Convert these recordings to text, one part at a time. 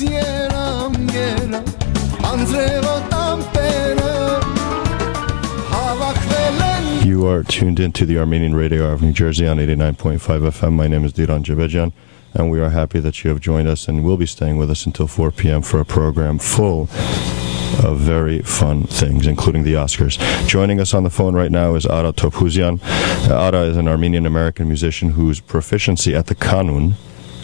You are tuned into the Armenian Radio Hour of New Jersey on 89.5 FM. My name is Diran Jabejan, and we are happy that you have joined us and will be staying with us until 4 p.m. for a program full of very fun things, including the Oscars. Joining us on the phone right now is Ara Topouzian. Ara is an Armenian-American musician whose proficiency at the kanun,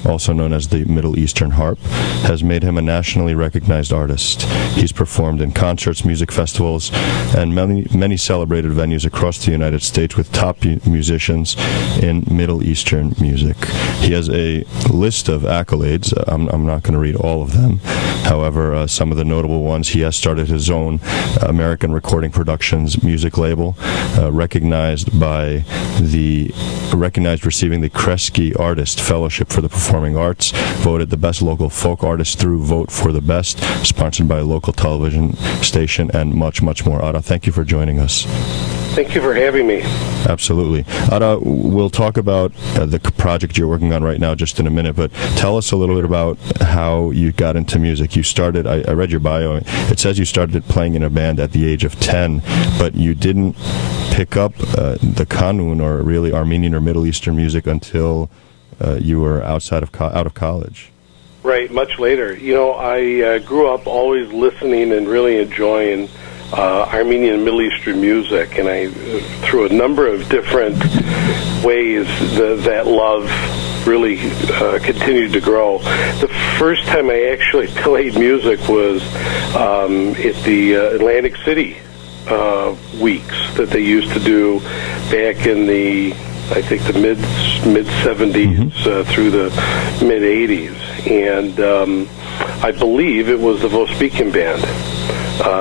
also known as the Middle Eastern harp, has made him a nationally recognized artist. He's performed in concerts, music festivals, and many celebrated venues across the United States with top musicians in Middle Eastern music. He has a list of accolades. I'm not going to read all of them. However, some of the notable ones: he has started his own American Recording Productions music label, recognized receiving the Kresge Artist Fellowship for the Performing Arts, voted the best local folk artist through Vote for the Best, sponsored by a local television station, and much, much more. Ara, thank you for joining us. Thank you for having me. Absolutely. Ara, we'll talk about the project you're working on right now just in a minute, but tell us a little bit about how you got into music. You started, I read your bio, it says you started playing in a band at the age of 10, but you didn't pick up the kanun, or really Armenian or Middle Eastern music, until you were out of college. Right, much later. You know, I grew up always listening and really enjoying Armenian and Middle Eastern music, and through a number of different ways, that love really continued to grow. The first time I actually played music was at the Atlantic City weeks that they used to do back in the, I think, the mid 70s through the mid 80s, and I believe it was the Vospikin band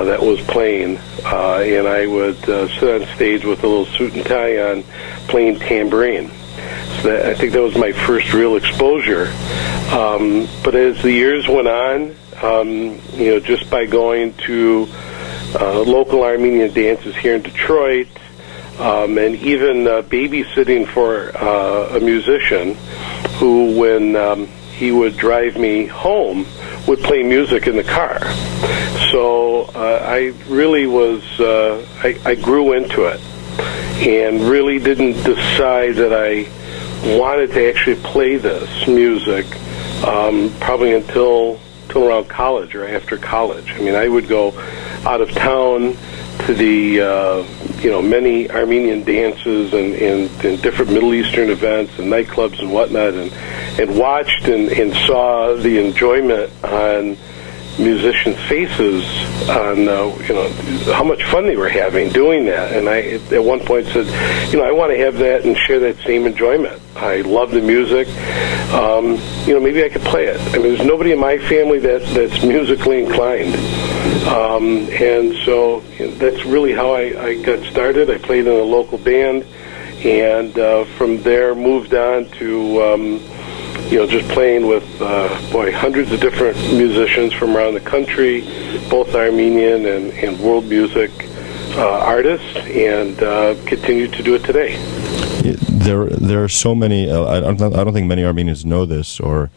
that was playing, and I would sit on stage with a little suit and tie on, playing tambourine. So I think that was my first real exposure. But as the years went on, you know, just by going to local Armenian dances here in Detroit, and even babysitting for a musician who, when he would drive me home, would play music in the car. So I really was, I grew into it, and really didn't decide that I wanted to actually play this music probably until around college or after college. I mean, I would go out of town to the you know, many Armenian dances and different Middle Eastern events and nightclubs and whatnot, and watched and saw the enjoyment on musicians' faces on you know, how much fun they were having doing that. And I at one point said, you know, I want to have that and share that same enjoyment. I love the music. You know, maybe I could play it. I mean, there's nobody in my family that's musically inclined. And so that's really how I got started. I played in a local band, and from there moved on to you know, just playing with hundreds of different musicians from around the country, both Armenian and world music artists, and continue to do it today. There are so many. I don't think many Armenians know this, or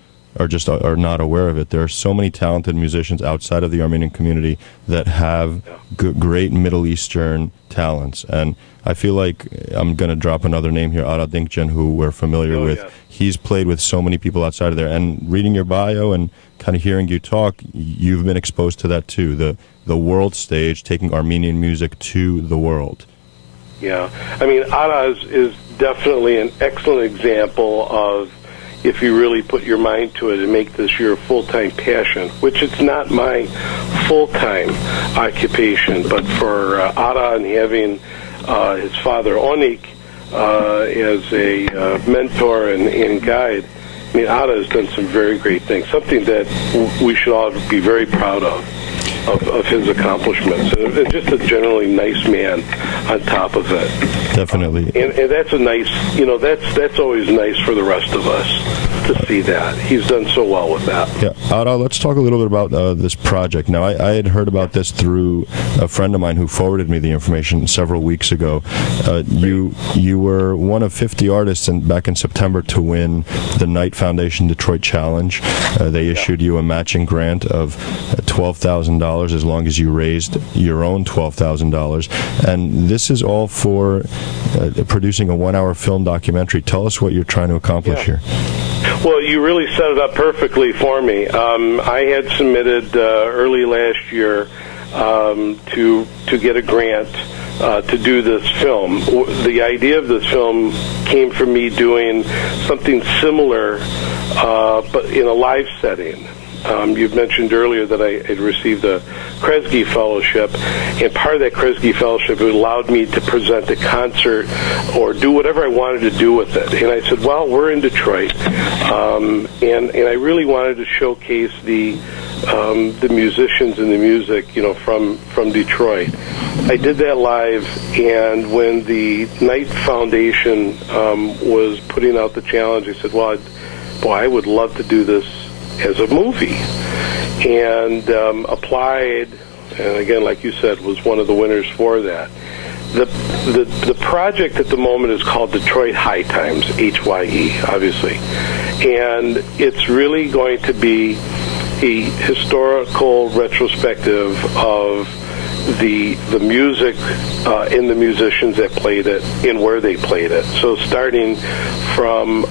just are not aware of it. There are so many talented musicians outside of the Armenian community that have great Middle Eastern talents, and I feel like I'm going to drop another name here, Ara Topouzian, who we're familiar with. Yeah. He's played with so many people outside of there, and reading your bio and kind of hearing you talk, you've been exposed to that too, the world stage, taking Armenian music to the world. Yeah, I mean, Ara is definitely an excellent example of, if you really put your mind to it and make this your full-time passion, which it's not my full-time occupation, but for Ara and having his father Onik as a mentor and guide, I mean, Ara has done some very great things, something that we should all be very proud of his accomplishments, and just a generally nice man on top of it. Definitely. And that's a nice, you know, that's always nice for the rest of us. to see that. He's done so well with that. Yeah, Ara, let's talk a little bit about this project. Now, I had heard about this through a friend of mine who forwarded me the information several weeks ago. You were one of 50 artists back in September to win the Knight Foundation Detroit Challenge. They issued you a matching grant of $12,000 as long as you raised your own $12,000. And this is all for producing a one-hour film documentary. Tell us what you're trying to accomplish here. Well, you really set it up perfectly for me. I had submitted early last year to get a grant to do this film. The idea of this film came from me doing something similar, but in a live setting. You've mentioned earlier that I had received a Kresge Fellowship, and part of that Kresge Fellowship allowed me to present a concert or do whatever I wanted to do with it. And I said, well, we're in Detroit, and I really wanted to showcase the musicians and the music, from Detroit. I did that live, and when the Knight Foundation was putting out the challenge, I said, well, I would love to do this as a movie, and applied, and again, like you said, was one of the winners for that. The project at the moment is called Detroit Hye Times, HYE, obviously, and it's really going to be a historical retrospective of the music and the musicians that played it and where they played it. So starting from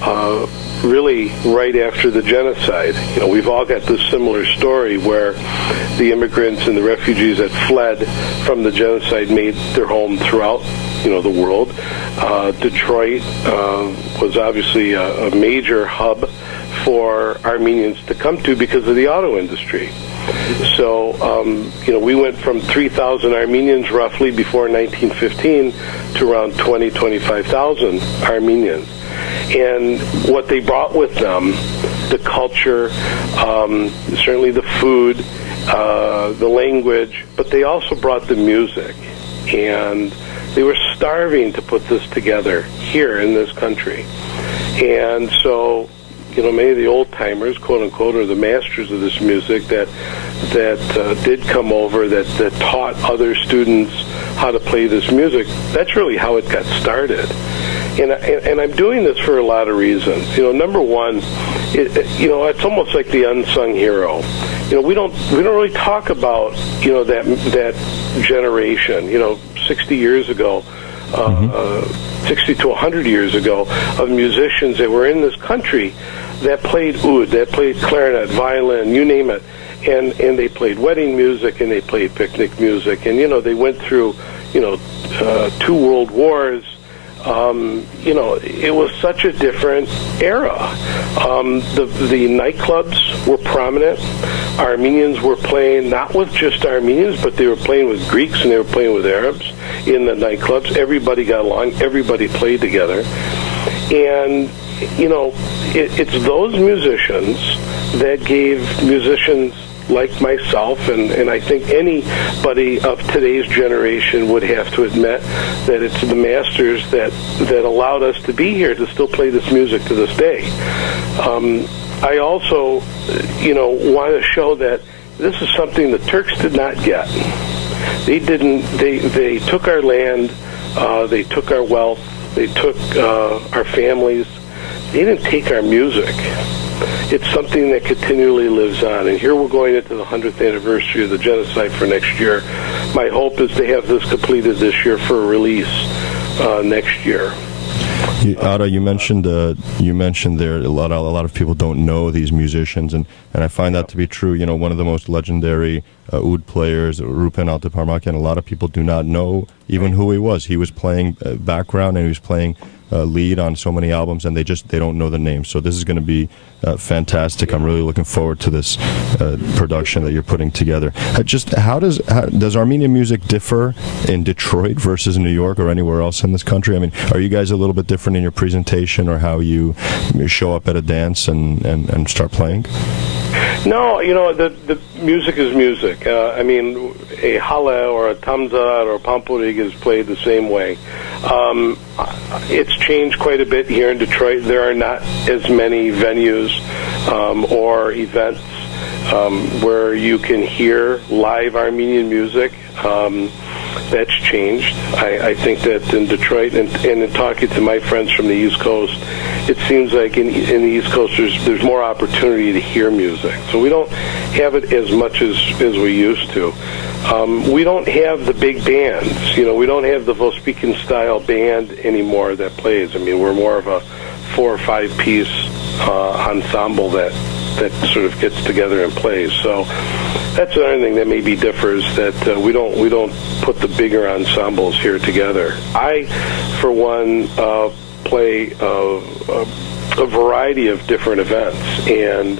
really right after the genocide. We've all got this similar story where the immigrants and the refugees that fled from the genocide made their home throughout, the world. Detroit was obviously a major hub for Armenians to come to because of the auto industry. So, we went from 3,000 Armenians roughly before 1915 to around 25,000 Armenians. And what they brought with them, the culture, certainly the food, the language, but they also brought the music. And they were starving to put this together here in this country. And so, many of the old-timers, quote-unquote, or the masters of this music that did come over, that taught other students how to play this music, that's really how it got started. And I'm doing this for a lot of reasons. Number one, it's almost like the unsung hero. We don't really talk about that generation. 60 years ago, 60 to 100 years ago, of musicians that were in this country that played oud, that played clarinet, violin, you name it, and they played wedding music and they played picnic music, and they went through 2 world wars. It was such a different era. The nightclubs were prominent. Armenians were playing not with just Armenians, but they were playing with Greeks and they were playing with Arabs in the nightclubs. Everybody got along. Everybody played together. And, it's those musicians that gave musicians like myself, and I think anybody of today's generation would have to admit that it's the masters that allowed us to be here to still play this music to this day. I also, want to show that this is something the Turks did not get. They didn't. They took our land. They took our wealth. They took our families. They didn't take our music. It's something that continually lives on. And here we're going into the 100th anniversary of the genocide for next year. My hope is to have this completed this year for a release next year. Ara, you mentioned there a lot of people don't know these musicians, and I find that to be true. One of the most legendary oud players, Rupen Alteparmakian, a lot of people do not know even who he was. He was playing background and he was playing lead on so many albums, and they don't know the name. So this is going to be fantastic. I'm really looking forward to this production that you're putting together. How does Armenian music differ in Detroit versus New York or anywhere else in this country? I mean, are you guys a little bit different in your presentation or how you show up at a dance and start playing? No, the music is music. I mean, a hala or a tamza or a pampurig is played the same way. It's changed quite a bit here in Detroit. There are not as many venues or events where you can hear live Armenian music. That's changed. I think that in Detroit, and in talking to my friends from the East Coast, it seems like in the East Coast there's more opportunity to hear music. So we don't have it as much as we used to. We don't have the big bands. You know, we don't have the Vospikin style band anymore that plays. I mean, we're more of a 4 or 5 piece ensemble that sort of gets together and plays. So that's another thing that maybe differs, that we don't put the bigger ensembles here together. I, for one, play a variety of different events, and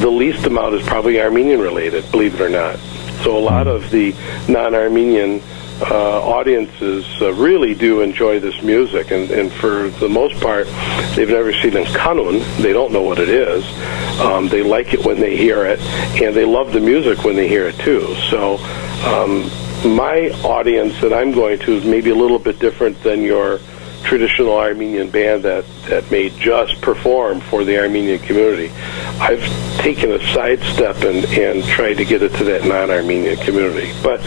the least amount is probably Armenian related, believe it or not. So a lot of the non-Armenian audiences really do enjoy this music, and for the most part, they've never seen a kanun. They don't know what it is. They like it when they hear it, and they love the music when they hear it too. So my audience that I'm going to is maybe a little bit different than your traditional Armenian band that may just perform for the Armenian community. I've taken a sidestep and tried to get it to that non-Armenian community. But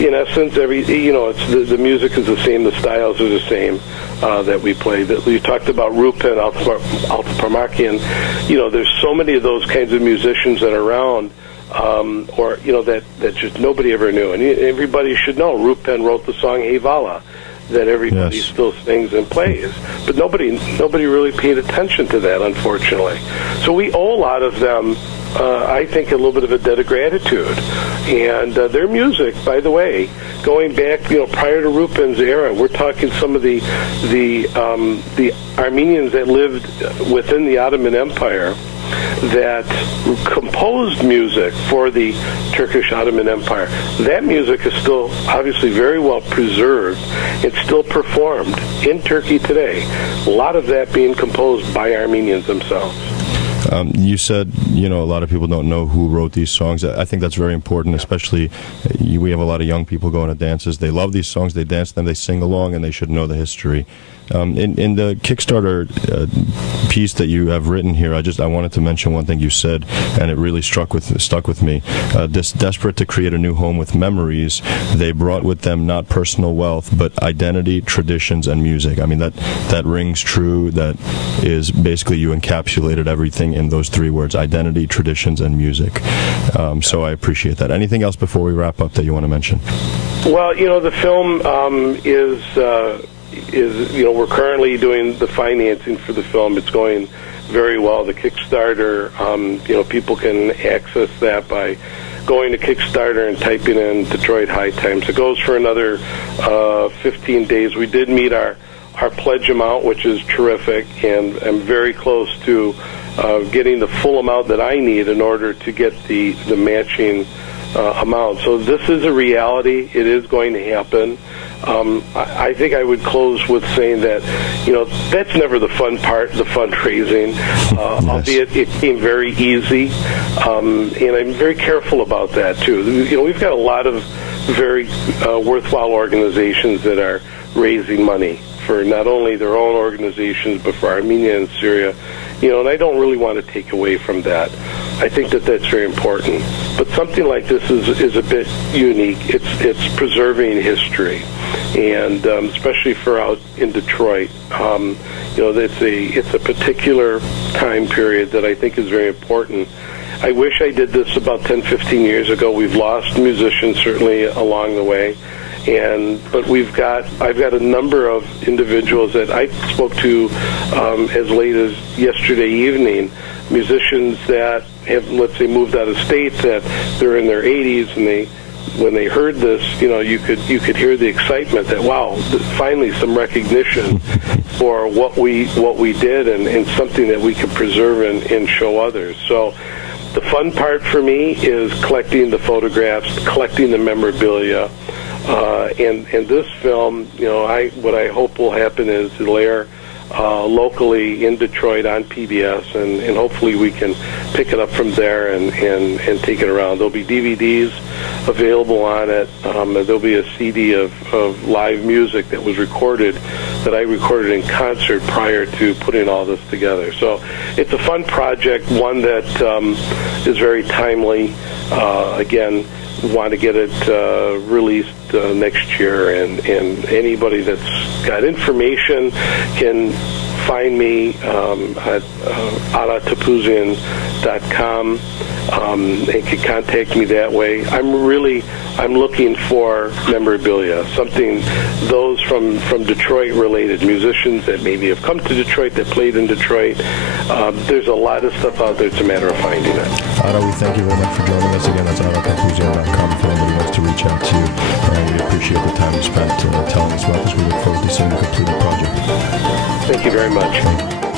in essence, it's the music is the same, the styles are the same that we play. That we talked about Rupen, Altaparmakian. You know, there's so many of those kinds of musicians that are around, that just nobody ever knew, and everybody should know. Rupen wrote the song Hey Vala, that everybody still sings and plays, but nobody really paid attention to that, unfortunately. So we owe a lot of them, I think, a little bit of a debt of gratitude. And their music, by the way, going back, prior to Rupen's era, we're talking some of the Armenians that lived within the Ottoman Empire that composed music for the Turkish Ottoman Empire. That music is still obviously very well preserved and still performed in Turkey today. A lot of that being composed by Armenians themselves. You said, a lot of people don't know who wrote these songs. I think that's very important, especially we have a lot of young people going to dances. They love these songs, they dance them, they sing along, and they should know the history. In the Kickstarter piece that you have written here, I wanted to mention one thing you said, and it really stuck with me. Desperate to create a new home with memories, they brought with them not personal wealth, but identity, traditions, and music. I mean, that rings true. That is basically, you encapsulated everything in those 3 words: identity, traditions, and music. So I appreciate that. Anything else before we wrap up that you want to mention? Well, the film is we're currently doing the financing for the film. It's going very well. The Kickstarter, people can access that by going to Kickstarter and typing in Detroit Hye Times. It goes for another 15 days. We did meet our pledge amount, which is terrific, and I'm very close to getting the full amount that I need in order to get the matching amount. So this is a reality. It is going to happen. I think I would close with saying that, that's never the fun part, the fundraising, albeit it came very easy, and I'm very careful about that, too. We've got a lot of very worthwhile organizations that are raising money for not only their own organizations, but for Armenia and Syria, and I don't really want to take away from that. I think that that's very important. But something like this is a bit unique. It's preserving history, and especially for out in Detroit, it's a particular time period that I think is very important. I wish I did this about 10, 15 years ago. We've lost musicians certainly along the way, but I've got a number of individuals that I spoke to as late as yesterday evening, musicians that have, let's say, moved out of state, that they're in their 80s, and when they heard this, you could hear the excitement that, wow, finally some recognition for what we did, and something that we can preserve and show others. So the fun part for me is collecting the photographs, collecting the memorabilia, and this film, what I hope will happen is it'll air locally in Detroit on PBS, and hopefully we can pick it up from there and take it around. There'll be DVDs available on it. There'll be a CD of live music that was recorded, that I recorded in concert prior to putting all this together. So it's a fun project, one that is very timely. Again, want to get it released next year, and anybody that's got information can find me at Ara Topouzian.com and can contact me that way. I'm looking for memorabilia, something, those from Detroit related, musicians that maybe have come to Detroit, that played in Detroit. There's a lot of stuff out there. It's a matter of finding it. Ara, we thank you very much for joining us again. That's AraTopouzian.com if anybody wants to reach out to you. We appreciate the time you spent telling us about this. We look forward to seeing the completed project. Thank you very much.